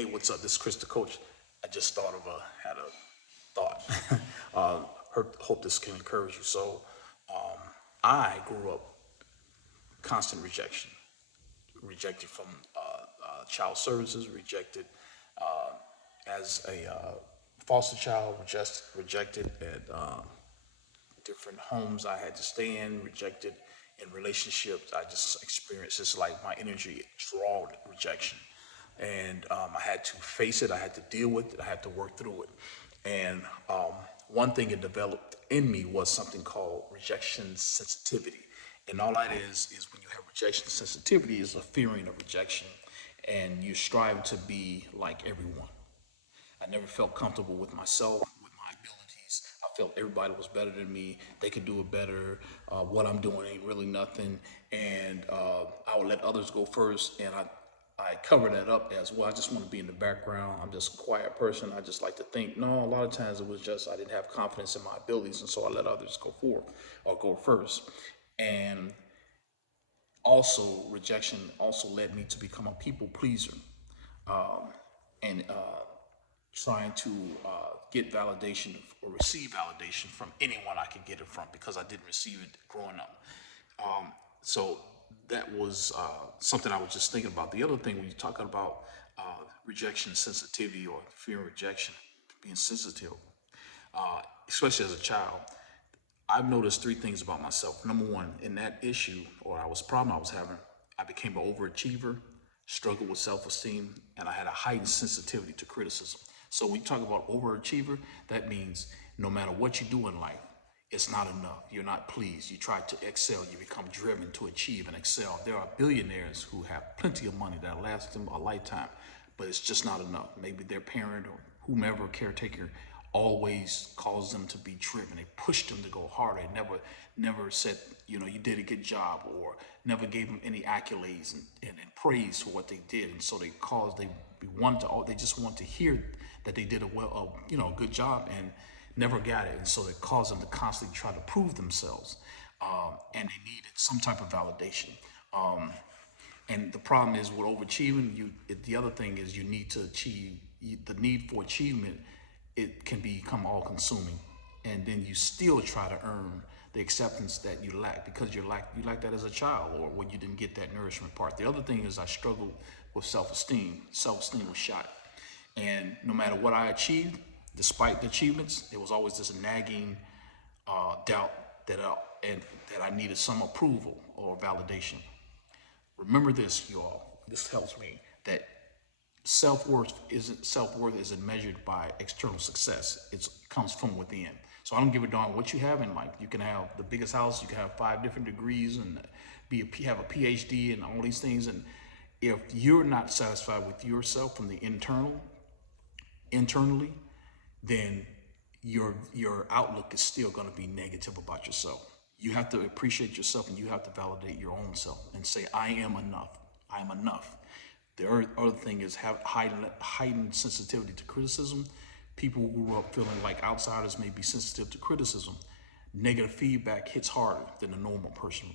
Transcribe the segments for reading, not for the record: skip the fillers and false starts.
Hey, what's up? This is Chris the Coach. I just had a thought. Hope this can encourage you. Um, I grew up constant rejection, rejected from child services, rejected uh, as a foster child, rejected at different homes I had to stay in, rejected in relationships. I just experienced this like my energy drawed rejection. And I had to face it, I had to deal with it, I had to work through it. And one thing it developed in me was something called rejection sensitivity. And all that is when you have rejection sensitivity is a fearing of rejection and you strive to be like everyone. I never felt comfortable with myself, with my abilities. I felt everybody was better than me. They could do it better. What I'm doing ain't really nothing. And I would let others go first. And I cover that up as well. I just want to be in the background. I'm just a quiet person. I just like to think. No, a lot of times it was just I didn't have confidence in my abilities. And so I let others go forward or go first. And also, rejection also led me to become a people pleaser. And trying to get validation or receive validation from anyone I could get it from because I didn't receive it growing up. So that was something I was just thinking about. The other thing when you're talking about rejection sensitivity or fear of rejection, being sensitive, especially as a child, I've noticed three things about myself. Number one, in that issue or I was problem I was having, I became an overachiever, struggled with self-esteem, and I had a heightened sensitivity to criticism. So when you talk about overachiever, that means no matter what you do in life, it's not enough. You're not pleased. You try to excel. You become driven to achieve and excel. There are billionaires who have plenty of money that lasts them a lifetime, but it's just not enough. Maybe their parent or whomever caretaker always caused them to be driven. They pushed them to go harder. Never said, you did a good job, or never gave them any accolades and praise for what they did. And so they just want to hear that they did a good job and never got it. And so it caused them to constantly try to prove themselves. And they needed some type of validation. And the problem is with overachieving, the other thing is you need to achieve. The need for achievement, it can become all consuming, and then you still try to earn the acceptance that you lack because you lack that as a child or when you didn't get that nourishment part. The other thing is I struggled with self-esteem. Self-esteem was shot, and no matter what I achieved, despite the achievements, there was always this nagging doubt that I needed some approval or validation. Remember this, you all. This helps me that self worth isn't measured by external success. It comes from within. So I don't give a darn what you have in life. You can have the biggest house, you can have 5 different degrees, and have a PhD and all these things. And if you're not satisfied with yourself from the internally, then your outlook is still going to be negative about yourself. You have to appreciate yourself and you have to validate your own self and say, I am enough. I am enough. The other thing is have heightened sensitivity to criticism. People who grew up feeling like outsiders may be sensitive to criticism. Negative feedback hits harder than a normal person.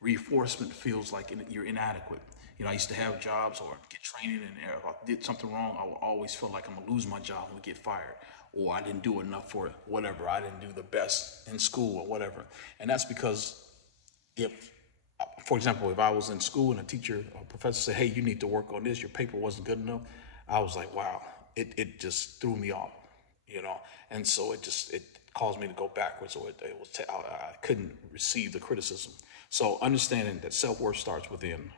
Reinforcement feels like you're inadequate. I used to have jobs or get training, and if I did something wrong, I would always feel like I'm gonna lose my job and get fired, or I didn't do enough for whatever. I didn't do the best in school or whatever, and that's because if, for example, if I was in school and a teacher or professor said, "Hey, you need to work on this. Your paper wasn't good enough," I was like, "Wow!" It just threw me off, and so it caused me to go backwards, or I couldn't receive the criticism. So understanding that self worth starts within,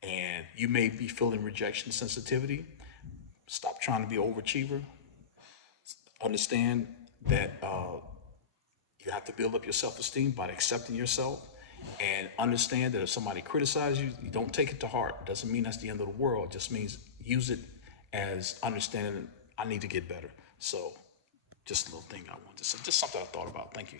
and you may be feeling rejection sensitivity. Stop trying to be an overachiever. Understand that you have to build up your self-esteem by accepting yourself, and understand that if somebody criticizes you, you don't take it to heart. It doesn't mean that's the end of the world. It just means use it as understanding I need to get better. So just a little thing I want to say, just something I thought about. Thank you.